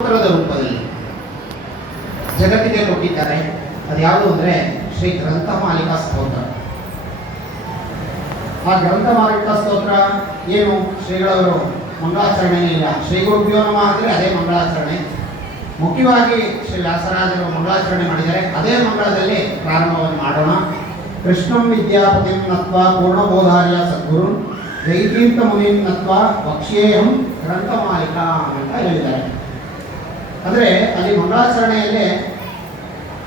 ಸ್ತೋತ್ರದ ರೂಪದಲ್ಲಿ ಜಗತ್ತಿಗೆ ಕೊಟ್ಟಿದ್ದಾರೆ. ಅದು ಯಾವುದು ಅಂದರೆ ಶ್ರೀ ಗ್ರಂಥಮಾಲಿಕಾ ಸ್ತೋತ್ರ. ಆ ಗ್ರಂಥಮಾಲಿಕಾ ಸ್ತೋತ್ರ ಏನು ಶ್ರೀಗಳವರು ಮಂಗಳಾಚರಣೆ ಇಲ್ಲ. ಶ್ರೀ ಗುರುಭ್ಯೋ ನಮಃ ಅಂದರೆ ಅದೇ ಮಂಗಳಾಚರಣೆ. ಮುಖ್ಯವಾಗಿ ಶ್ರೀ ವ್ಯಾಸರಾಜರು ಮಂಗಳಾಚರಣೆ ಮಾಡಿದ್ದಾರೆ. ಅದೇ ಮಂಗಳದಲ್ಲಿ ಪ್ರಾರಂಭವನ್ನು ಮಾಡೋಣ. ಕೃಷ್ಣಂ ವಿದ್ಯಾಪತಿಂ ನತ್ವಾ ಪೂರ್ಣಬೋಧಾರ್ಯ ಸದ್ಗುರು ಜೈತೀರ್ಥ ಮುನಿಂ ನತ್ವಾ ವಕ್ಷ್ಯೇಹಂ ಗ್ರಂಥಮಾಲಿಕಾ ಅಂತ ಹೇಳಿದ್ದಾರೆ. ಅಂದರೆ ಅಲ್ಲಿ ಮಂಗಳಾಚರಣೆಯಲ್ಲೇ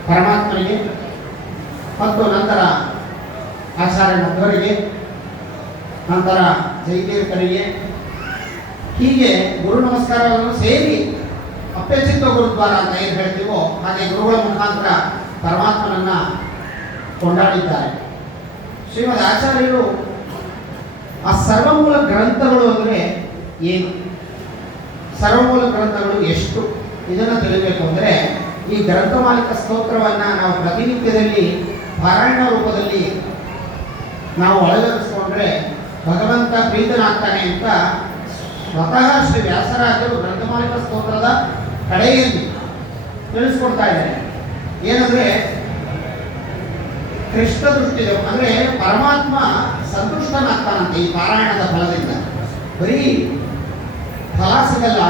ಪರಮಾತ್ಮನಿಗೆ ಮತ್ತು ನಂತರ ಆಚಾರ್ಯ ಮಧ್ವರಿಗೆ, ನಂತರ ಜೈತೀರ್ಥರಿಗೆ, ಹೀಗೆ ಗುರು ನಮಸ್ಕಾರಗಳನ್ನು ಸೇರಿ ಅಪ್ಯಚಿತ್ತ ಗುರುದ್ವಾರ ಅಂತ ಏನು ಹೇಳ್ತೀವೋ ಹಾಗೆ ಗುರುಗಳ ಮುಖಾಂತರ ಪರಮಾತ್ಮನನ್ನ ಕೊಂಡಾಡಿದ್ದಾರೆ. ಶ್ರೀಮದ್ ಆಚಾರ್ಯರು ಆ ಸರ್ವಮೂಲ ಗ್ರಂಥಗಳು ಅಂದರೆ ಏನು, ಸರ್ವಮೂಲ ಗ್ರಂಥಗಳು ಎಷ್ಟು, ಇದನ್ನು ತಿಳಿಬೇಕು ಅಂದರೆ ಈ ಗ್ರಂಥಮಾಲಿಕ ಸ್ತೋತ್ರವನ್ನು ನಾವು ಪ್ರತಿನಿತ್ಯದಲ್ಲಿ ಪಾರಾಯಣ ರೂಪದಲ್ಲಿ ನಾವು ಅಳವಡಿಸಿಕೊಂಡ್ರೆ ಭಗವಂತ ಪ್ರೀತನಾಗ್ತಾನೆ ಅಂತ ಸ್ವತಃ ಶ್ರೀ ವ್ಯಾಸರಾಜರು ಗ್ರಂಥಮಾಲಿಕ ಸ್ತೋತ್ರದ ಕಡೆಯಲ್ಲಿ ತಿಳಿಸ್ಕೊಡ್ತಾ ಇದ್ದಾರೆ. ಏನಂದ್ರೆ ಕೃಷ್ಣ ದೃಷ್ಟಿ ಅಂದರೆ ಪರಮಾತ್ಮ ಸಂತುಷ್ಟನಾಗ್ತಾನಂತೆ ಈ ಪಾರಾಯಣದ ಫಲದಿಂದ. ಬರೀ ಫಲ ಸಿಗಲ್ಲ,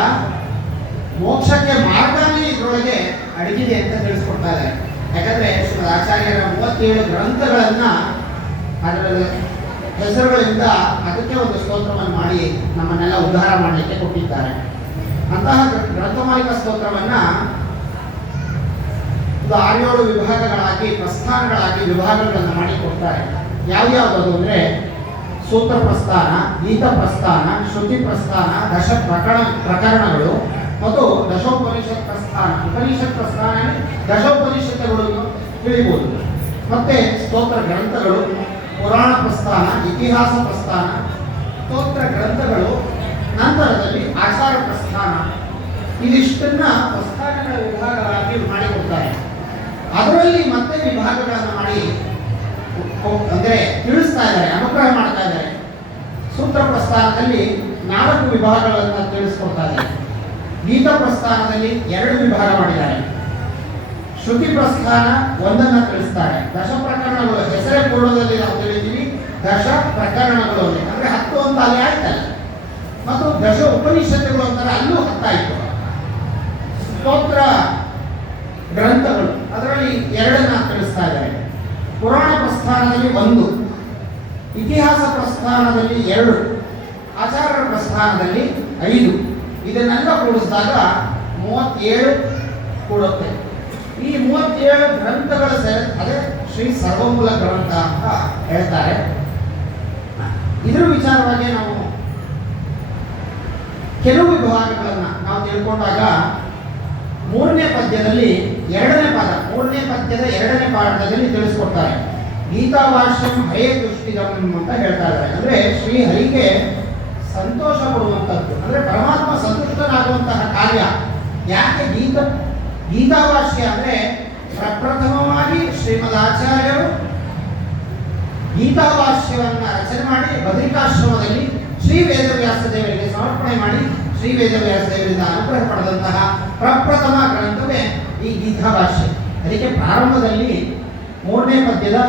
ಮೋಕ್ಷಕ್ಕೆ ಮಾರ್ಗನೇ ಇದರೊಳಗೆ ಅಡಗಿದೆ ಅಂತ ತಿಳಿಸ್ಕೊಡ್ತಾ ಇದ್ದಾರೆ. ಯಾಕಂದ್ರೆ ಶ್ರೀಮದ್ ಆಚಾರ್ಯರ 37 ಗ್ರಂಥಗಳನ್ನ ಅದರ ಹೆಸರುಗಳಿಂದ ಅದಕ್ಕೆ ಒಂದು ಸ್ತೋತ್ರವನ್ನು ಮಾಡಿ ನಮ್ಮನ್ನೆಲ್ಲ ಉದ್ಧಾರ ಮಾಡಲಿಕ್ಕೆ ಕೊಟ್ಟಿದ್ದಾರೆ. ಅಂತಹ ಗ್ರಂಥಮಾಲಿಕಾ ಸ್ತೋತ್ರವನ್ನ 6 ವಿಭಾಗಗಳಾಗಿ, ಪ್ರಸ್ಥಾನಗಳಾಗಿ ವಿಭಾಗಗಳನ್ನು ಮಾಡಿ ಕೊಡ್ತಾರೆ. ಯಾವ್ಯಾವುದು ಅಂದರೆ ಸೂತ್ರ ಪ್ರಸ್ಥಾನ, ಗೀತ ಪ್ರಸ್ಥಾನ, ಶ್ರುತಿ ಪ್ರಸ್ಥಾನ, ದಶ ಪ್ರಕರಣಗಳು ಮತ್ತು ದಶೋಪನಿಷತ್ ಪ್ರಸ್ಥಾನ. ಉಪನಿಷತ್ ಪ್ರಸ್ಥಾನ ದಶೋಪನಿಷತ್ತುಗಳು ತಿಳಿಬಹುದು. ಮತ್ತೆ ಸ್ತೋತ್ರ ಗ್ರಂಥಗಳು, ಪುರಾಣ ಪ್ರಸ್ಥಾನ, ಇತಿಹಾಸ ಪ್ರಸ್ಥಾನ, ಸ್ತೋತ್ರ ಗ್ರಂಥಗಳು, ನಂತರದಲ್ಲಿ ಆಚಾರ ಪ್ರಸ್ಥಾನ. ಇದಿಷ್ಟನ್ನ ಪ್ರಸ್ಥಾನಗಳ ವಿಭಾಗಗಳಾಗಿ ಮಾಡಿಕೊಡ್ತಾರೆ. ಅದರಲ್ಲಿ ಮತ್ತೆ ವಿಭಾಗಗಳನ್ನು ಮಾಡಿ ಅಂದರೆ ತಿಳಿಸ್ತಾ ಇದ್ದಾರೆ, ಅನುಗ್ರಹ ಮಾಡ್ತಾ ಇದ್ದಾರೆ. ಸೂತ್ರ ಪ್ರಸ್ಥಾನದಲ್ಲಿ 4 ವಿಭಾಗಗಳನ್ನು ತಿಳಿಸ್ಕೊಡ್ತಾ ಇದ್ದಾರೆ. ಗೀತ ಪ್ರಸ್ಥಾನದಲ್ಲಿ 2 ವಿಭಾಗ ಮಾಡಿದ್ದಾರೆ. ಶ್ರುತಿ ಪ್ರಸ್ಥಾನ 1 ತಿಳಿಸ್ತಾರೆ. ದಶ ಪ್ರಕರಣಗಳು ಹೆಸರೇ ಪೂರ್ವದಲ್ಲಿ ನಾವು ತಿಳಿದೀವಿ. ದಶ ಪ್ರಕರಣಗಳು ಅಂದ್ರೆ 10 ಅಂತ ಅಲ್ಲಿ ಆಯ್ತಲ್ಲ. ಮತ್ತು ದಶ ಉಪನಿಷತ್ತುಗಳು ಅಂತಾರೆ, ಅಲ್ಲೂ 10 ಆಯ್ತು. ಸ್ತೋತ್ರ ಗ್ರಂಥಗಳು ಅದರಲ್ಲಿ 2 ತಿಳಿಸ್ತಾ ಇದ್ದಾರೆ. ಪುರಾಣ ಪ್ರಸ್ಥಾನದಲ್ಲಿ 1, ಇತಿಹಾಸ ಪ್ರಸ್ಥಾನದಲ್ಲಿ 2, ಆಚಾರ ಪ್ರಸ್ಥಾನದಲ್ಲಿ 5. ಇದನ್ನೆಲ್ಲ ಕೂಡಿಸಿದಾಗ 37 ಕೂಡುತ್ತೆ. ಈ 37 ಗ್ರಂಥಗಳ ಅದೇ ಶ್ರೀ ಸರ್ವಮೂಲ ಗ್ರಂಥ ಅಂತ ಹೇಳ್ತಾರೆ. ಇದರ ವಿಚಾರವಾಗಿ ನಾವು ಕೆಲವು ವಿಭಾಗಗಳನ್ನು ನಾವು ತಿಳ್ಕೊಂಡಾಗ 3ನೇ ಪದ್ಯದಲ್ಲಿ 2ನೇ ಪಾದ, 3ನೇ ಪದ್ಯದ 2ನೇ ಪಾಠದಲ್ಲಿ ತಿಳಿಸ್ಕೊಡ್ತಾರೆ. ಗೀತಾವಾಶ್ಯಂ ಹರೇ ತುಷ್ಟಿದಂ ಅಂತ ಹೇಳ್ತಾ ಇದ್ದಾರೆ. ಅಂದ್ರೆ ಶ್ರೀ ಹರಿಗೆ ಸಂತೋಷ ಕೊಡುವಂಥದ್ದು, ಅಂದ್ರೆ ಪರಮಾತ್ಮ ಸಂತುಷ್ಟನಾಗುವಂತಹ ಕಾರ್ಯ. ಯಾಕೆ ಗೀತಾವಾಶ್ಯ ಅಂದ್ರೆ ಪ್ರಪ್ರಥಮವಾಗಿ ಶ್ರೀಮದ್ ಆಚಾರ್ಯರು ಗೀತಾವಾಶ್ಯವನ್ನ ರಚನೆ ಮಾಡಿ ಬದರಿಕಾಶ್ರಮದಲ್ಲಿ ಶ್ರೀ ವೇದವ್ಯಾಸ ದೇವರಿಗೆ ಸಮರ್ಪಣೆ ಮಾಡಿ ಶ್ರೀ ವೇದವ್ಯಾಸ ದೇವರಿಂದ ಅನುಗ್ರಹ ಪಡೆದಂತಹ ಪ್ರಪ್ರಥಮ ಗ್ರಂಥವೇ ಈ ಗೀತಾಭಾಷ್ಯ. ಅದಕ್ಕೆ ಪ್ರಾರಂಭದಲ್ಲಿ 3ನೇ ಪದ್ಯದ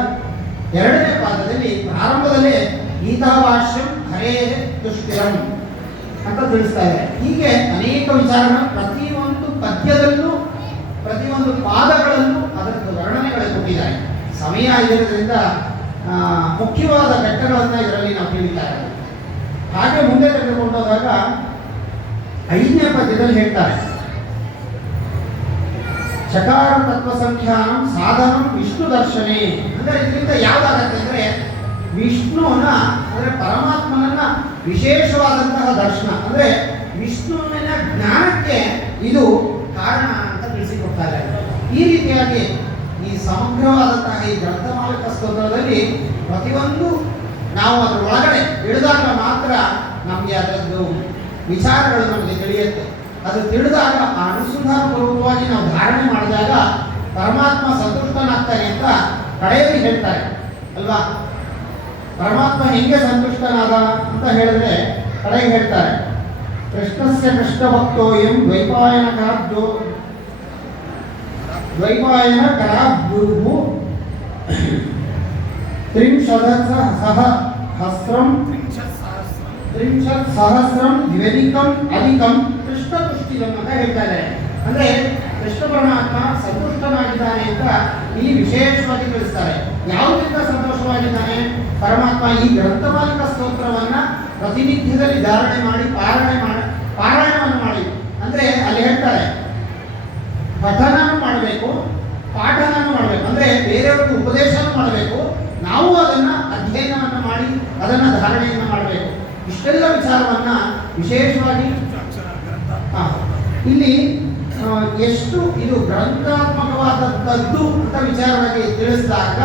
2ನೇ ಪಾದದಲ್ಲಿ ಪ್ರಾರಂಭದಲ್ಲೇ ಗೀತಾಭಾಷ್ಯಂ ಹರೇ ತುಷ್ಟಿರಂ ಅಂತ ತಿಳಿಸ್ತಾ ಇದೆ. ಹೀಗೆ ಅನೇಕ ವಿಚಾರಗಳು ಪ್ರತಿಯೊಂದು ಪದ್ಯದಲ್ಲೂ ಪ್ರತಿಯೊಂದು ಪಾದಗಳಲ್ಲೂ ಅದರದ್ದು ವರ್ಣನೆಗಳನ್ನು ಕೊಟ್ಟಿದ್ದಾರೆ. ಸಮಯ ಇರೋದ್ರಿಂದ ಮುಖ್ಯವಾದ ಘಟ್ಟಗಳನ್ನು ಇದರಲ್ಲಿ ನಾವು ತಿಳಿತಾ ಇದ್ದೇವೆ. ಹಾಗೆ ಮುಂದೆ ತೆಗೆದುಕೊಂಡು ಹೋದಾಗ 5ನೇ ಪದ್ಯದಲ್ಲಿ ಹೇಳ್ತಾರೆ, ಚಕಾರ ತತ್ವ ಸಂಖ್ಯಾನಂ ಸಾಧನಂ ವಿಷ್ಣು ದರ್ಶನೇ. ಅಂದ್ರೆ ಇದರಿಂದ ಯಾವ್ದಾಗತ್ತೆ ಅಂದ್ರೆ ವಿಷ್ಣುವನ್ನ ಅಂದ್ರೆ ಪರಮಾತ್ಮನನ್ನ ವಿಶೇಷವಾದಂತಹ ದರ್ಶನ, ಅಂದ್ರೆ ವಿಷ್ಣುವಿನ ಜ್ಞಾನಕ್ಕೆ ಇದು ಕಾರಣ ಅಂತ ತಿಳಿಸಿಕೊಡ್ತಾ ಇದ್ದಾರೆ. ಈ ರೀತಿಯಾಗಿ ಈ ಸಮಗ್ರವಾದಂತಹ ಈ ಗ್ರಂಥಮಾಲಿಕ ಸ್ತೋತ್ರದಲ್ಲಿ ಪ್ರತಿಯೊಂದು ನಾವು ಅದರ ಒಳಗಡೆ ಇಳಿದಾಗ ಮಾತ್ರ ನಮಗೆ ಅದರದ್ದು ವಿಚಾರಗಳು ನಮಗೆ ತಿಳಿಯುತ್ತೆ. ಅದು ತಿಳಿದಾಗ ಆ ಅನುಸಂಧಾನ ಪೂರ್ವಕವಾಗಿ ನಾವು ಧಾರಣೆ ಮಾಡಿದಾಗ ಪರಮಾತ್ಮ ಸಂತುಷ್ಟನಾಗ್ತಾನೆ ಅಂತ ಕಡೆಯಲ್ಲಿ ಹೇಳ್ತಾರೆ ಅಲ್ವಾ. ಪರಮಾತ್ಮ ಹೆಂಗೆ ಸಂತುಷ್ಟನಾದ ಅಂತ ಹೇಳಿದ್ರೆ ಕಡೆಗೆ ಹೇಳ್ತಾರೆ, ಕೃಷ್ಣಸ್ಯ ಕೃಷ್ಣಭಕ್ತೋಯಂ ದ್ವೈಪಾಯನ ಕರಾಬ್ದುರ್ಭು ತ್ರಿಂಶತ್ ಸಹಸ್ರಂ ದ್ವಿಧಿಕಂ ಅಧಿಕಂ ಕೃಷ್ಣ ತುಷ್ಟಿದಂ ಅಂತ ಹೇಳ್ತಾ ಇದ್ದಾರೆ. ಅಂದ್ರೆ ಕೃಷ್ಣ ಪರಮಾತ್ಮ ಸಂತುಷ್ಟನಾಗಿದ್ದಾನೆ ಅಂತ ಇಲ್ಲಿ ವಿಶೇಷವಾಗಿ ತಿಳಿಸ್ತಾರೆ. ಯಾವುದರಿಂದ ಸಂತೋಷವಾಗಿದ್ದಾನೆ ಪರಮಾತ್ಮ? ಈ ಗ್ರಂಥಮಾಲಿಕ ಸ್ತೋತ್ರವನ್ನ ಪ್ರತಿನಿತ್ಯದಲ್ಲಿ ಧಾರಣೆ ಮಾಡಿ ಪಾರಾಯಣವನ್ನು ಮಾಡಿ. ಅಂದ್ರೆ ಅಲ್ಲಿ ಹೇಳ್ತಾರೆ ಪಠನನೂ ಮಾಡಬೇಕು, ಪಾಠನೂ ಮಾಡಬೇಕು. ಅಂದ್ರೆ ಬೇರೆಯವರಿಗೆ ಉಪದೇಶನೂ ಮಾಡಬೇಕು, ನಾವು ಅದನ್ನ ಅಧ್ಯಯನವನ್ನು ಮಾಡಿ ಅದನ್ನ ಧಾರಣೆಯನ್ನು ಮಾಡಬೇಕು. ಇಷ್ಟೆಲ್ಲ ವಿಚಾರವನ್ನ ವಿಶೇಷವಾಗಿ ಇಲ್ಲಿ ಎಷ್ಟು ಇದು ಗ್ರಂಥಾತ್ಮಕವಾದದ್ದು ಅಂತ ವಿಚಾರವಾಗಿ ತಿಳಿಸಿದಾಗ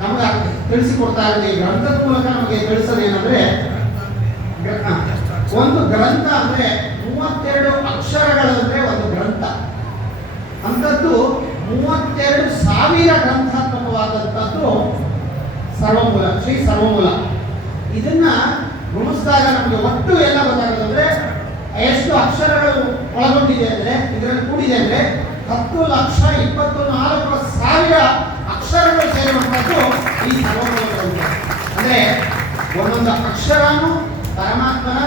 ನಮಗೆ ತಿಳಿಸಿಕೊಡ್ತಾ ಇದೆ. ಗ್ರಂಥದ ಮೂಲಕ ನಮಗೆ ತಿಳಿಸೋದೇನಂದ್ರೆ ಒಂದು ಗ್ರಂಥ ಅಂದ್ರೆ 32 ಅಕ್ಷರಗಳಂದ್ರೆ ಒಂದು ಗ್ರಂಥ. ಅಂಥದ್ದು 32,000 ಗ್ರಂಥಾತ್ಮಕವಾದಂಥದ್ದು ಸರ್ವಮೂಲ, ಶ್ರೀ ಸರ್ವಮೂಲ. ಇದನ್ನ ಗುಣಿಸಿದಾಗ ನಮಗೆ ಒಟ್ಟು ಎಲ್ಲ ಗೊತ್ತಾಗೋದಂದ್ರೆ ಎಷ್ಟು ಅಕ್ಷರಗಳು ಒಳಗೊಂಡಿದೆ ಅಂದ್ರೆ ಇದರಲ್ಲಿ ಕೂಡಿದೆ ಅಂದ್ರೆ 10,24,000 ಅಕ್ಷರಗಳು ಸೇರುವಂಥದ್ದು ಈ ಸರ್ವಮೂಲ ಗ್ರಂಥ. ಅಂದ್ರೆ ಒಂದೊಂದು ಅಕ್ಷರನು ಪರಮಾತ್ಮನ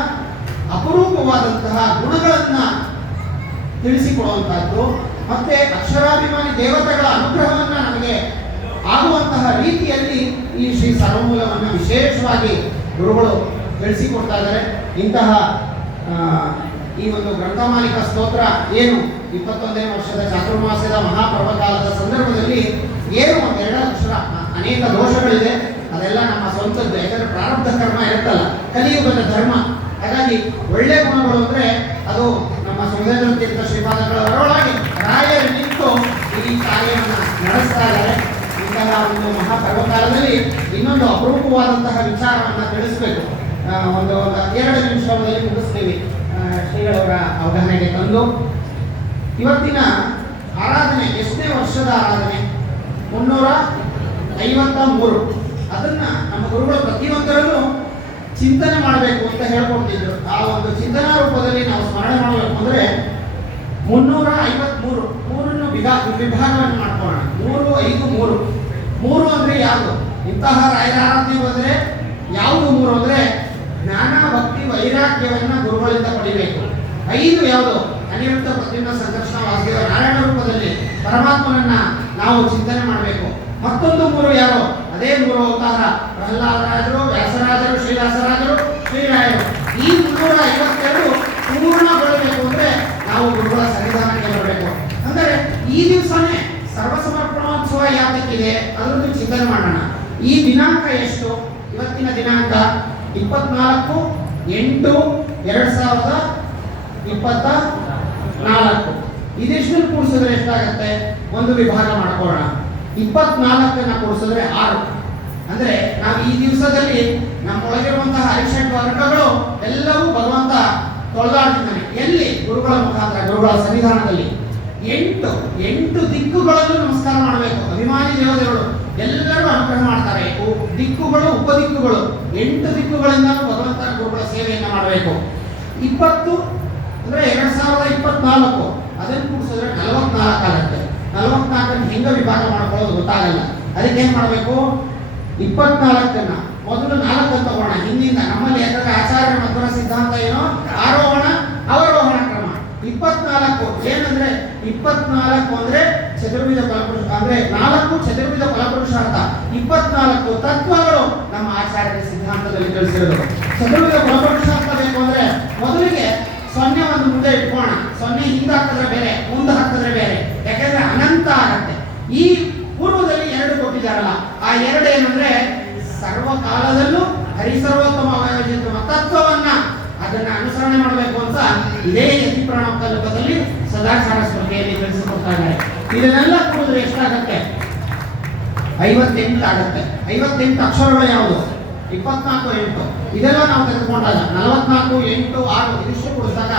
ಅಪರೂಪವಾದಂತಹ ಗುಣಗಳನ್ನ ತಿಳಿಸಿಕೊಡುವಂತಹದ್ದು, ಮತ್ತೆ ಅಕ್ಷರಾಭಿಮಾನಿ ದೇವತೆಗಳ ಅನುಗ್ರಹವನ್ನ ನಮಗೆ ಆಗುವಂತಹ ರೀತಿಯಲ್ಲಿ ಈ ಶ್ರೀ ಸರ್ವಮೂಲವನ್ನು ವಿಶೇಷವಾಗಿ ಗುರುಗಳು ತಿಳಿಸಿಕೊಡ್ತಾ ಇದ್ದಾರೆ. ಇಂತಹ ಈ ಒಂದು ಗ್ರಂಥಮಾಲಿಕ ಸ್ತೋತ್ರ ಏನು 21ನೇ ವರ್ಷದ ಚಾತುರ್ಮಾಸ್ಯದ ಮಹಾಪರ್ವಕಾಲದ ಸಂದರ್ಭದಲ್ಲಿ ಏನು ಒಂದೆರಡು ಅಕ್ಷರ ಅನೇಕ ದೋಷಗಳಿದೆ, ಅದೆಲ್ಲ ನಮ್ಮ ಸ್ವಂತದ್ದು. ಯಾಕಂದ್ರೆ ಪ್ರಾರಬ್ಧ ಕರ್ಮ ಇರುತ್ತಲ್ಲ, ಕಲಿಯುಗದ ಧರ್ಮ. ಹಾಗಾಗಿ ಒಳ್ಳೆ ಗುಣಗಳು ಅಂದ್ರೆ ಅದು ನಮ್ಮ ಸುಮಧೇಂದ್ರ ತೀರ್ಥ ಶ್ರೀಪಾದಗಳವರೊಳಗೆ ರಾಯರು ನಿಂತು ಈ ಕಾರ್ಯವನ್ನು ನಡೆಸ್ತಾ ಇದ್ದಾರೆ. ಇಂತಹ ಒಂದು ಮಹಾಪರ್ವಕಾಲದಲ್ಲಿ ಇನ್ನೊಂದು ಅಪರೂಪವಾದಂತಹ ವಿಚಾರವನ್ನು ತಿಳಿಸಬೇಕು. ಒಂದು 2 ನಿಮಿಷದಲ್ಲಿ ಮುಗಿಸ್ತೀವಿ. ಶ್ರೀಗಳವರ ಅವಗಣನೆಗೆ ತಂದು ಇವತ್ತಿನ ಆರಾಧನೆ ಎಷ್ಟನೇ ವರ್ಷದ ಆರಾಧನೆ? 353. ಅದನ್ನ ನಮ್ಮ ಗುರುಗಳು ಪ್ರತಿಯೊಂದರಲ್ಲೂ ಚಿಂತನೆ ಮಾಡಬೇಕು ಅಂತ ಹೇಳ್ಕೊಡ್ತಿದ್ರು. ಆ ಒಂದು ಚಿಂತನಾ ರೂಪದಲ್ಲಿ ನಾವು ಸ್ಮರಣೆ ಮಾಡಬೇಕು ಅಂದ್ರೆ 353 ಮೂರನ್ನು ವಿಭಾಗವನ್ನು ಮಾಡ್ಕೊಳ್ಳೋಣ. 3, 5, 3. 3 ಅಂದ್ರೆ ಯಾವುದು? ಇಂತಹ ರಾಯರ ಆರಾಧನೆ ಬಂದ್ರೆ ಯಾವುದು 3 ಅಂದ್ರೆ ಜ್ಞಾನ, ಭಕ್ತಿ, ವೈರಾಗ್ಯವನ್ನ ಗುರುಗಳಿಂದ ಪಡಿಬೇಕು. 5 ಯಾವುದು? ಅನಿರುದ್ಧ ಪ್ರದ್ಯುಮ್ನ ಸಂಕರ್ಷಣ ವಾಸುದೇವ ನಾರಾಯಣ ರೂಪದಲ್ಲಿ ಪರಮಾತ್ಮನನ್ನ ನಾವು ಚಿಂತನೆ ಮಾಡಬೇಕು. ಮತ್ತೊಂದು 3 ಯಾರು? ಅದೇ 3 ಅವತಾರ ಪ್ರಹ್ಲಾದರಾಜರು, ವ್ಯಾಸರಾಜರು, ಶ್ರೀವ್ಯಾಸರಾಜರು, ಶ್ರೀರಾಯರು. ಈ 352 ಪೂರ್ಣಗೊಳ್ಳಬೇಕು ಅಂದ್ರೆ ನಾವು ಗುರುಗಳ ಸನ್ನಿಧಾನಕ್ಕೆ ಬರಬೇಕು. ಅಂದರೆ ಈ ದಿವಸನೇ ಸರ್ವಸಮರ್ಪಣೋತ್ಸವ ಯಾತಕ್ಕಿದೆ ಅದನ್ನು ಚಿಂತನೆ ಮಾಡೋಣ. ಈ ದಿನಾಂಕ ಎಷ್ಟು? ಇವತ್ತಿನ ದಿನಾಂಕ 24/8/2024. ಇದಿಷ್ಟು ಕೂಡಿಸಿದ್ರೆ ಎಷ್ಟಾಗತ್ತೆ? ಒಂದು ವಿಭಾಗ ಮಾಡ್ಕೊಳ್ಳೋಣ. 24 ಕೂಡಿಸಿದ್ರೆ 6. ಅಂದ್ರೆ ನಾವು ಈ ದಿವಸದಲ್ಲಿ ನಮ್ಮೊಳಗಿರುವಂತಹ ಹರಿಷಡ್ ವರ್ಗಗಳು ಎಲ್ಲವೂ ಭಗವಂತ ತೊಳೆದಾಡ್ತಿದ್ದಾನೆ. ಎಲ್ಲಿ? ಗುರುಗಳ ಮುಖಾಂತರ, ಗುರುಗಳ ಸನ್ನಿಧಾನದಲ್ಲಿ. 8 ದಿಕ್ಕುಗಳಲ್ಲೂ ನಮಸ್ಕಾರ ಮಾಡಬೇಕು. ಅಭಿಮಾನಿ ದೇವತೆಗಳು ಎಲ್ಲರೂ ಅನುಗ್ರಹ ಮಾಡ್ತಾರೆ. ದಿಕ್ಕುಗಳು, ಉಪದಿಕ್ಕುಗಳು, 8 ದಿಕ್ಕುಗಳಿಂದ ಭಗವಂತನ ಗುರುಗಳ ಸೇವೆಯನ್ನು ಮಾಡಬೇಕು. 20 ಅಂದ್ರೆ 2024 ಅದನ್ನು ಕೂಡಿಸಿದ್ರೆ 44 ಆಗುತ್ತೆ. 44 ಹೆಂಗ ವಿಭಾಗ ಮಾಡ್ಕೊಳ್ಳೋದು ಗೊತ್ತಾಗಲ್ಲ. ಅದಕ್ಕೆ ಏನ್ ಮಾಡಬೇಕು? 24 ಮೊದಲು 4 ತಗೋಣ ಹಿಂದಿಂದ. ನಮ್ಮಲ್ಲಿ ಯಾಕಂದ್ರೆ ಆಚಾರ್ಯ ಮಧ್ವರ ಸಿದ್ಧಾಂತ ಏನೋ ಆರೋಹಣ ಅವರೋಹಣ ಕ್ರಮ. 24 ಏನಂದ್ರೆ 24 ಅಂದ್ರೆ ಚತುರ್ವಿಧ ಫಲಪುರುಷ, ಅಂದ್ರೆ 4 ಚತುರ್ವಿಧ ಫಲಪುರುಷಾರ್ಥ. 24 ತತ್ವಗಳು ನಮ್ಮ ಆಚಾರ್ಯರ ಸಿದ್ಧಾಂತದಲ್ಲಿ ತಿಳಿಸಿರೋದು. ಚತುರ್ವಿಧ ಫಲಪುರುಷಾರ್ಥ ಬೇಕು ಅಂದ್ರೆ ಮೊದಲಿಗೆ 0 ಒಂದು ಮುಂದೆ ಇಟ್ಕೋಣ. 0 ಹಿಂದೆ ಹಾಕಿದ್ರೆ ಬೇರೆ, ಮುಂದೆ ಹಾಕಿದ್ರೆ ಬೇರೆ. ಯಾಕಂದ್ರೆ ಅನಂತ ಆಗತ್ತೆ. ಈ ಪೂರ್ವದಲ್ಲಿ 2 ಕೊಟ್ಟಿದ್ದಾರಲ್ಲ, ಆ 2 ಏನಂದ್ರೆ ಸರ್ವಕಾಲದಲ್ಲೂ ಹರಿಸರ್ವೋತ್ತಮ ತತ್ವವನ್ನ ಅದನ್ನ ಅನುಸರಣೆ ಮಾಡಬೇಕು ಅಂತ ಇದೇ ಯತಿ ಪ್ರಾಣ ಕಲ್ಪದಲ್ಲಿ ಸದಾಚಾರ ಸ್ಮೃತಿಯಲ್ಲಿ ತಿಳಿಸಿಕೊಡ್ತಾ ಇದ್ದಾರೆ. ಇದನ್ನೆಲ್ಲ ಕೂಡಿದ್ರೆ ಎಷ್ಟಾಗತ್ತೆ? 58 ಆಗತ್ತೆ. 58 ಅಕ್ಷರಗಳು ಯಾವುದು? 24, 8. ಇದೆಲ್ಲ ನಾವು ತೆಗೆದುಕೊಂಡಾಗ 44, 8, 6 ಇದಿಷ್ಟು ಕೂಡಿಸಿದಾಗ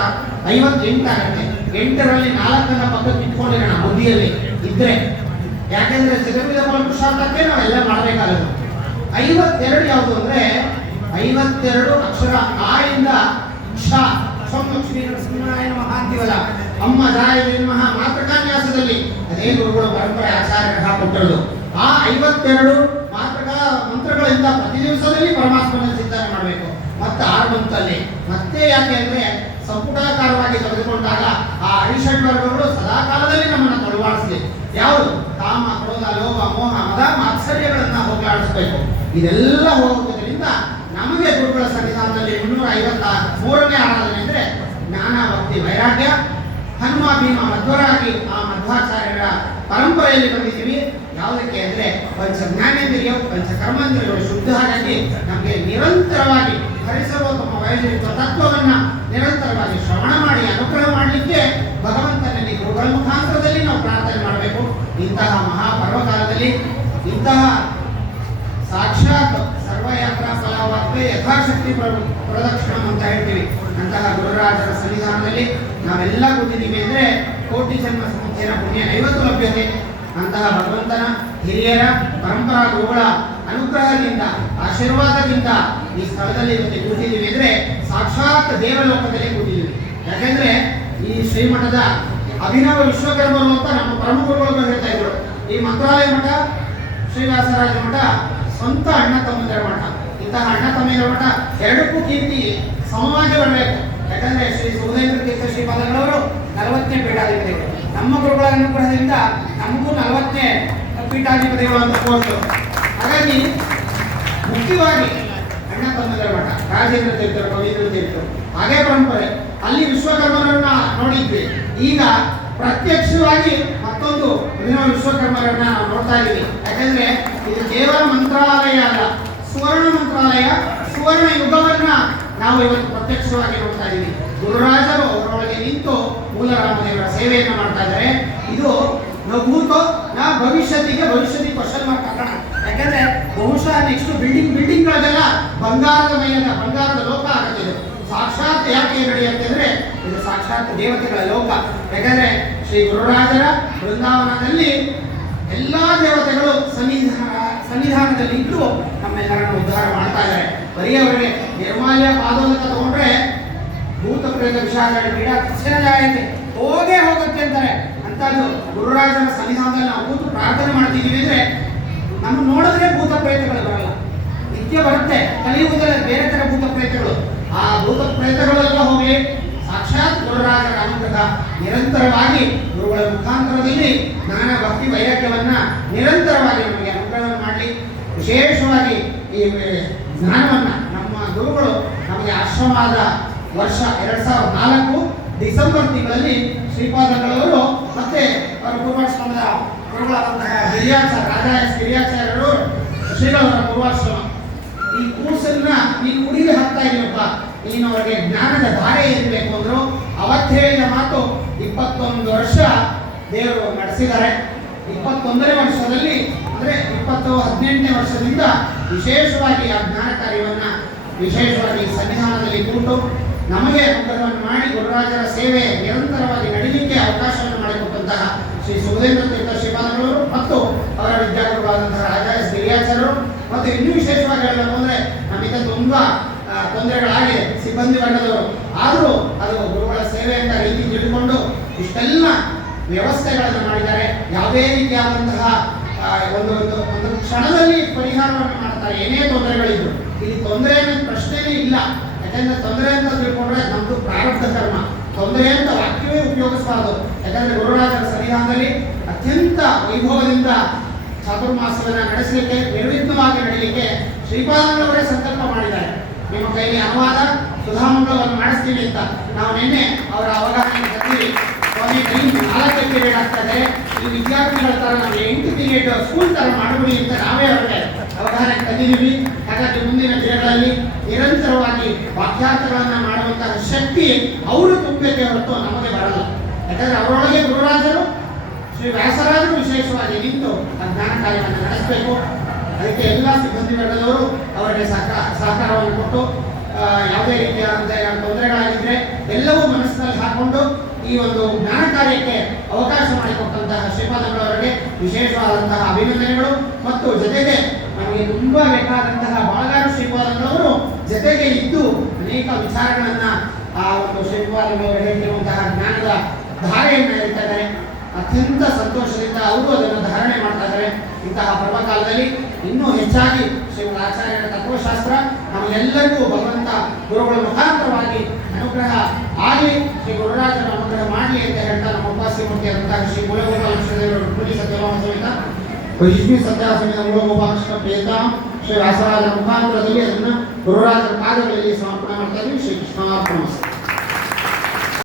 58 ಆಗತ್ತೆ. 8ರಲ್ಲಿ 4 ಪಕ್ಕಕ್ಕೆ ಇಟ್ಕೊಂಡಿರೋಣ ಬುದ್ಧಿಯಲ್ಲಿ ಇದ್ರೆ. ಯಾಕೆಂದ್ರೆ ಚತುರ್ವಿಧ ಫಲಪುರುಷಾರ್ಥಕ್ಕೆ ನಾವೆಲ್ಲ ಮಾಡಬೇಕಾಗುತ್ತೆ. 52 ಯಾವುದು ಅಂದ್ರೆ 52 ಅಕ್ಷರ ಆ ಇಂದ ಕ್ಷ ಸ್ವಂ ಲಕ್ಷ್ಮೀ ನರಸಿಂಹನಾರಾಯಣ ಮಹಾಂತಿವಲ್ಲ ಅಮ್ಮ ಜಾಯ ನಮಃ ಮಾತೃಕಾನ್ಯಾಸದಲ್ಲಿ ಅದೇ ಗುರುಗಳು ಪರಂಪರೆ ಆಚಾರ್ಯರ ಕೊಟ್ಟಿರೋದು. ಆ 52 ಮಾತೃಕಾ ಮಂತ್ರಗಳಿಂದ ಪ್ರತಿ ದಿವಸದಲ್ಲಿ ಪರಮಾತ್ಮನ ಚಿಂತನೆ ಮಾಡಬೇಕು. ಮತ್ತೆ 6 ಮಂತಲ್ಲಿ ಮತ್ತೆ ಯಾಕೆ ಅಂದ್ರೆ ಸಂಪುಟಾಕಾರವಾಗಿ ತೆಗೆದುಕೊಂಡಾಗ ಆ ಅರಿಷಡ್ ವರ್ಗಗಳು ಸದಾ ಕಾಲದಲ್ಲಿ ನಮ್ಮನ್ನು ತೊಡವಾಡಿಸಲಿ. ಯಾವುದು ಕಾಮ, ಕ್ರೋಧ, ಲೋಭ, ಮೋಹ, ಮದ, ಮಾತ್ಸರ್ಯಗಳನ್ನ ಹೋಗಲಾಡಿಸಬೇಕು. ಇದೆಲ್ಲ ಹೋಗುವುದರಿಂದ ನಮಗೆ ಗುರುಗಳ ಸನ್ನಿಧಾನದಲ್ಲಿ 353ನೇ ಆರಾಧನೆ ಅಂದ್ರೆ ಜ್ಞಾನ, ಭಕ್ತಿ, ವೈರಾಗ್ಯ, ಹನುಮ, ಭೀಮ, ಮಧ್ವರಾಗಿ ಆ ಮಧ್ವಾಚಾರ್ಯರ ಪರಂಪರೆಯಲ್ಲಿ ಬಂದಿದ್ದೀವಿ. ಯಾವುದಕ್ಕೆ ಅಂದ್ರೆ ಪಂಚ ಜ್ಞಾನೇಂದ್ರಿಯ, ಪಂಚ ಕರ್ಮೇಂದ್ರಿಯಗಳು ಶುದ್ಧ ಆಗಿ ನಮಗೆ ನಿರಂತರವಾಗಿ ಹರಿಸರ್ವೋತ್ತಮ ವೈಜ್ಞಾನಿಕ ತತ್ವವನ್ನ ನಿರಂತರವಾಗಿ ಶ್ರವಣ ಮಾಡಿ ಅನುಗ್ರಹ ಮಾಡಲಿಕ್ಕೆ ಭಗವಂತನಲ್ಲಿ ಗುರುಗಳ ಮುಖಾಂತರದಲ್ಲಿ ನಾವು ಪ್ರಾರ್ಥನೆ ಮಾಡಬೇಕು. ಇಂತಹ ಮಹಾಪರ್ವಕಾಲದಲ್ಲಿ ಇಂತಹ ಸಾಕ್ಷಾತ್ ಸರ್ವಯಾತ್ರಾ ಫಲವಾತ್ಮೆ ಯಥಾಶಕ್ತಿ ಪ್ರದಕ್ಷಿಣ ಅಂತ ಹೇಳ್ತೀವಿ. ಅಂತಹ ಗುರುರಾಜರ ಸನ್ನಿಧಾನದಲ್ಲಿ ನಾವೆಲ್ಲ ಕೂತಿದ್ದೀವಿ ಅಂದ್ರೆ ಕೋಟಿ ಜನ್ಮ ಸಮುದ್ರ ಪುಣ್ಯ 50 ಲಭ್ಯತೆ. ಅಂತಹ ಭಗವಂತನ ಹಿರಿಯರ ಪರಂಪರಾ ಗುರುಗಳ ಅನುಗ್ರಹದಿಂದ ಆಶೀರ್ವಾದದಿಂದ ಈ ಸ್ಥಳದಲ್ಲಿ ಇವತ್ತು ಕೂತಿದ್ದೀವಿ ಅಂದ್ರೆ ಸಾಕ್ಷಾತ್ ದೇವಲೋಕದಲ್ಲಿ ಕೂತಿದ್ದೀವಿ. ಯಾಕೆಂದ್ರೆ ಈ ಶ್ರೀಮಠದ ಅಭಿನವ ವಿಶ್ವಕರ್ಮರು ಅಂತ ನಮ್ಮ ಪ್ರಮುಖರುಗಳು ಹೇಳ್ತಾ ಇದ್ರು. ಈ ಮಂತ್ರಾಲಯ ಮಠ, ಶ್ರೀವ್ಯಾಸರಾಜ ಮಠ ಸ್ವಂತ ಅಣ್ಣ ತಮ್ಮಂದಿರ ಮಠ. ಇಂತಹ ಅಣ್ಣ ತಮ್ಮಂದಿರ ಮಠ ಎರಡಕ್ಕೂ ಕೀರ್ತಿ ಸಮವಾಗಿ ಬರಬೇಕು. ಯಾಕಂದ್ರೆ ಶ್ರೀ ಸುಧೇಂದ್ರ ತೀರ್ಥ ಶ್ರೀಪಾದಗಳವರು 40ನೇ ಪೀಠಾಧಿಪತಿಗಳು. ನಮ್ಮ ಗುರುಗಳ ಅನುಗ್ರಹದಿಂದ ನಮಗೂ 40ನೇ ಪೀಠಾಧಿಪತಿಗಳು ಅಂತ ಕೋರ್ತು. ಹಾಗಾಗಿ ಮುಖ್ಯವಾಗಿ ಅಣ್ಣ ತಮ್ಮಂದಿರ ಮಠ, ರಾಜೇಂದ್ರ ತೀರ್ಥರು, ಕವೀಂದ್ರ ತೀರ್ಥರು, ಹಾಗೆ ಪರಂಪರೆ ಅಲ್ಲಿ ವಿಶ್ವಕರ್ಮರನ್ನ ನೋಡಿದ್ವಿ. ಈಗ ಪ್ರತ್ಯಕ್ಷವಾಗಿ ಮತ್ತೊಂದು ವಿಶ್ವಕರ್ಮರನ್ನ ನಾವು ನೋಡ್ತಾ ಇದ್ದೀವಿ. ಯಾಕಂದ್ರೆ ಇದು ಕೇವಲ ಮಂತ್ರಾಲಯ ಅಲ್ಲ, ಸುವರ್ಣ ಮಂತ್ರಾಲಯ, ಸುವರ್ಣ ಯುಗವನ್ನ ನಾವು ಇವತ್ತು ಪ್ರತ್ಯಕ್ಷವಾಗಿ ನೋಡ್ತಾ ಇದ್ದೀವಿ. ಗುರುರಾಜರು ಅವರೊಳಗೆ ನಿಂತು ಮೂಲರಾಮದೇವರ ಸೇವೆಯನ್ನು ಮಾಡ್ತಾ ಇದ್ದಾರೆ. ಇದು ನಭೂತೋ ನಾ ಭವಿಷ್ಯತಿಗೆ ಕ್ವಶನ್ ಮಾರ್ಕ್ ಹಾಕೋಣ. ಯಾಕಂದ್ರೆ ಬಹುಶಃ ನೆಕ್ಸ್ಟ್ ಬಿಲ್ಡಿಂಗ್ಗಳೆಲ್ಲ ಬಂಗಾರದ ಲೋಕ ಆಗುತ್ತೆ. ಇದು ಸಾಕ್ಷಾತ್ ಯಾಕೆ ನಡೆಯುತ್ತೆ ಅಂದ್ರೆ ಇದು ಸಾಕ್ಷಾತ್ ದೇವತೆಗಳ ಲೋಕ. ಯಾಕಂದ್ರೆ ಶ್ರೀ ಗುರುರಾಜರ ಬೃಂದಾವನದಲ್ಲಿ ಎಲ್ಲಾ ದೇವತೆಗಳು ಸನ್ನಿಧಾನದಲ್ಲಿ ಇದ್ದು ನಮ್ಮೆಲ್ಲರನ್ನು ಉದ್ಧಾರ ಮಾಡ್ತಾ ಇದ್ದಾರೆ. ಬರೀ ಅವರಿಗೆ ನಿರ್ಮಾಲ್ಯ ಪಾದೋದಕ ತಗೊಂಡ್ರೆ ಭೂತ ಪ್ರೇತ ವಿಷಾದ ಪೀಡ ಜಾಯತೆ ಹೋಗುತ್ತೆ ಅಂತಾರೆ. ಅಂತದ್ದು ಗುರುರಾಜರ ಸನ್ನಿಧಾನದಲ್ಲಿ ನಾವು ಕೂತು ಪ್ರಾರ್ಥನೆ ಮಾಡ್ತಿದ್ದೀವಿ ಅಂದ್ರೆ ನಮ್ಮ ನೋಡಿದ್ರೆ ಭೂತ ಪ್ರೇತಗಳು ಬರಲ್ಲ, ನಿತ್ಯ ಬರುತ್ತೆ. ಕಲಿಯುವುದಲ್ಲ ಬೇರೆ ತರ ಭೂತ ಪ್ರೇತಗಳು. ಆ ಭೂತ ಪ್ರೇತಗಳೆಲ್ಲ ಹೋಗಿ ಸಾಕ್ಷಾತ್ ಗುರುರಾಜರ ಅನುಗ್ರಹ ನಿರಂತರವಾಗಿ ಗುರುಗಳ ಮುಖಾಂತರದಲ್ಲಿ ಜ್ಞಾನ, ಭಕ್ತಿ, ವೈರಾಗ್ಯವನ್ನ ನಿರಂತರವಾಗಿ ನಮಗೆ ಅನುಗ್ರಹ ಮಾಡಲಿ. ವಿಶೇಷವಾಗಿ ಈ ಜ್ಞಾನವನ್ನ ನಮ್ಮ ಗುರುಗಳು ನಮಗೆ ಆಶ್ರಮದ ವರ್ಷ 2004 ಡಿಸೆಂಬರ್ ತಿಂಗಳಲ್ಲಿ ಶ್ರೀಪಾದಗಳವರು ಮತ್ತೆ ಅವರ ಪೂರ್ವಾಶ್ರಮದ ಗುರುಗಳಾದಂತಹ ಹಿರಿಯಾಚಾರ್ಯರು ಶ್ರೀಗಳವರ ಪೂರ್ವಾಶ್ರಮ ಈ ಕೂಸನ್ನ ನೀನು ಕುಡಿದು ಹಾಕ್ತಾ ಇದೀಯಪ್ಪ, ನೀನು ಅವರಿಗೆ ಜ್ಞಾನದ ಧಾರೆ ಇರಬೇಕು ಅಂದ್ರು. ಅವತ್ತು ಹೇಳಿದ ಮಾತು 21 ವರ್ಷ ದೇವರು ನಡೆಸಿದ್ದಾರೆ. 21ನೇ ವರ್ಷದಲ್ಲಿ ಅಂದ್ರೆ 18ನೇ ವರ್ಷದಿಂದ ವಿಶೇಷವಾಗಿ ಆ ಜ್ಞಾನ ಕಾರ್ಯವನ್ನ ವಿಶೇಷವಾಗಿ ಸನ್ನಿಧಾನದಲ್ಲಿ ಕೂತು ನಮಗೆ ಅನುಗ್ರಹವನ್ನು ಮಾಡಿ ಗುರುರಾಜರ ಸೇವೆ ನಿರಂತರವಾಗಿ ನಡೀಲಿಕ್ಕೆ ಅವಕಾಶವನ್ನು ಮಾಡಿಕೊಟ್ಟಂತಹ ಶ್ರೀ ಸುಧೇಂದ್ರ ತೀರ್ಥ ಶ್ರೀಪಾದಗಳವರು ಮತ್ತು ಅವರ ವಿದ್ಯಾಗುರುಗಳಾದಂತಹ ರಾಜ ಎಸ್ ಗಿರಿಯಾಚಾರ್ಯರು ಮತ್ತು ಇನ್ನೂ ವಿಶೇಷವಾಗಿ ಹೇಳಬೇಕು ಅಂದ್ರೆ ನಮಗೆ ತುಂಬಾ ತೊಂದರೆಗಳಾಗಿದೆ ಸಿಬ್ಬಂದಿ ವರ್ಗದವರು. ಆದರೂ ಅದು ಗುರುಗಳ ಸೇವೆ ಅಂತ ರೀತಿ ತಿಳ್ಕೊಂಡು ಇಷ್ಟೆಲ್ಲ ವ್ಯವಸ್ಥೆಗಳನ್ನು ಮಾಡಿದ್ದಾರೆ. ಯಾವುದೇ ರೀತಿಯಾದಂತಹ ಒಂದು ಕ್ಷಣದಲ್ಲಿ ಪರಿಹಾರವನ್ನು ಮಾಡ್ತಾರೆ. ಏನೇ ತೊಂದರೆಗಳಿದ್ರು ಇಲ್ಲಿ ತೊಂದರೆ ಅನ್ನೋ ಪ್ರಶ್ನೆನೇ ಇಲ್ಲ. ಯಾಕಂದ್ರೆ ತೊಂದರೆ ಅಂತ ತಿಳ್ಕೊಂಡ್ರೆ ನಮ್ದು ಪ್ರಾರಬ್ಧ ಕರ್ಮ. ತೊಂದರೆ ಅಂತ ವಾಕ್ಯವೇ ಉಪಯೋಗಿಸಬಾರದು. ಯಾಕಂದ್ರೆ ಗುರುರಾಜರ ಸನ್ನಿಧಾನದಲ್ಲಿ ಅತ್ಯಂತ ವೈಭವದಿಂದ ಚಾತುರ್ಮಾಸವನ್ನು ನಡೆಸಲಿಕ್ಕೆ ನಿರ್ವಿಘ್ನವಾಗಿ ನಡೀಲಿಕ್ಕೆ ಶ್ರೀಪಾದಗಳವರೇ ಸಂಕಲ್ಪ ಮಾಡಿದ್ದಾರೆ. ನಿಮ್ಮ ಕೈಲಿ ಅನುವಾದ ಸುಧಾಮಂಗಳವನ್ನು ಮಾಡಿಸ್ತೀವಿ ಅಂತ ನಾವು ನಿನ್ನೆ ಅವರ ಅವಗಾಹನೆ ತಂದಿವಿ. ಸ್ವಾಮಿ ಟೈಮ್ 4 ಪೀರಿಯಡ್ ಆಗ್ತಾ ಇದೆ, ಈ ವಿದ್ಯಾರ್ಥಿಗಳ ತರ ನಾವು 8 ಪೀರಿಯಡ್ ಸ್ಕೂಲ್ ತರ ಮಾಡಬೇಡಿ ಅಂತ ನಾವೇ ಅವರಿಗೆ ಅವಗಾಹನೆ ತಂದಿದ್ದೀವಿ. ಹಾಗಾಗಿ ಮುಂದಿನ ದಿನಗಳಲ್ಲಿ ನಿರಂತರವಾಗಿ ವಾಕ್ಯಾರ್ಥಗಳನ್ನು ಮಾಡುವಂತಹ ಶಕ್ತಿ ಅವರು ತುಂಬಬೇಕೆ ಹೊರತು ನಮಗೆ ಬರಲ್ಲ. ಯಾಕಂದ್ರೆ ಅವರೊಳಗೆ ಗುರುರಾಜರು ಶ್ರೀ ವ್ಯಾಸರಾಜರು ವಿಶೇಷವಾಗಿ ನಿಂತು ಆ ಜ್ಞಾನ ಕಾರ್ಯವನ್ನು ನಡೆಸಬೇಕು. ಅದಕ್ಕೆ ಎಲ್ಲ ಸಿಬ್ಬಂದಿ ವರ್ಗದವರು ಅವರಿಗೆ ಸಹಕಾರವನ್ನು ಕೊಟ್ಟು ಯಾವುದೇ ರೀತಿಯಾದಂತಹ ತೊಂದರೆಗಳಾಗಿದ್ರೆ ಎಲ್ಲವೂ ಮನಸ್ಸಿನಲ್ಲಿ ಹಾಕೊಂಡು ಈ ಒಂದು ಜ್ಞಾನ ಕಾರ್ಯಕ್ಕೆ ಅವಕಾಶ ಮಾಡಿಕೊಟ್ಟಂತಹ ಶ್ರೀಪಾದಗಳವರಿಗೆ ವಿಶೇಷವಾದಂತಹ ಅಭಿನಂದನೆಗಳು. ಮತ್ತು ಜೊತೆಗೆ ನಮಗೆ ತುಂಬಾ ಬೇಕಾದಂತಹ ಬಾಳಗಾರ ಶ್ರೀಪಾದಗಳವರು ಜೊತೆಗೆ ಇದ್ದು ಅನೇಕ ವಿಚಾರಗಳನ್ನ ಆ ಒಂದು ಶ್ರೀಪಾದ ಹೇಳಿರುವಂತಹ ಜ್ಞಾನದ ಧಾರೆಯನ್ನು ಹೇಳ್ತಾ ಇದ್ದಾರೆ. ಅತ್ಯಂತ ಸಂತೋಷದಿಂದ ಅವರು ಅದನ್ನು ಧಾರಣೆ ಮಾಡ್ತಾ ಇದ್ದಾರೆ. ಇಂತಹ ಪರ್ವಕಾಲದಲ್ಲಿ ಇನ್ನೂ ಹೆಚ್ಚಾಗಿ ಶ್ರೀಮದ್ ಆಚಾರ್ಯರ ತತ್ವಶಾಸ್ತ್ರ ನಮಗೆಲ್ಲರಿಗೂ ಭಗವಂತ ಗುರುಗಳ ಮುಖಾಂತರವಾಗಿ ಅನುಗ್ರಹ ಆಗಲಿ, ಶ್ರೀ ಗುರುರಾಜನ ಅನುಗ್ರಹ ಮಾಡಲಿ ಅಂತ ಹೇಳ್ತಾ ನಮ್ಮ ಉಪಾಸ್ಯಮೂರ್ತಿಯಾದಂತಹ ಶ್ರೀ ಮೂಲಗೋಪಾಲ ಕೃಷ್ಣದೇವರ ರುಕ್ಮಿಣಿ ಸತ್ಯಭಾಮ ಸಮೇತ ವೈಷ್ಣವಿ ಸತ್ಯಾಸಮೇತ ಮೂಲಗೋಪಾಲ ಕೃಷ್ಣ ಪ್ರೇತ ಶ್ರೀ ವ್ಯಾಸರಾಜರ ಮುಖಾಂತರದಲ್ಲಿ ಅದನ್ನು ಗುರುರಾಜರ ಪಾದಗಳಲ್ಲಿ ಸಮರ್ಪಣೆ ಮಾಡ್ತಾ ಇದ್ದೀವಿ. ಶ್ರೀ ಕೃಷ್ಣಾರ್ಪಣ.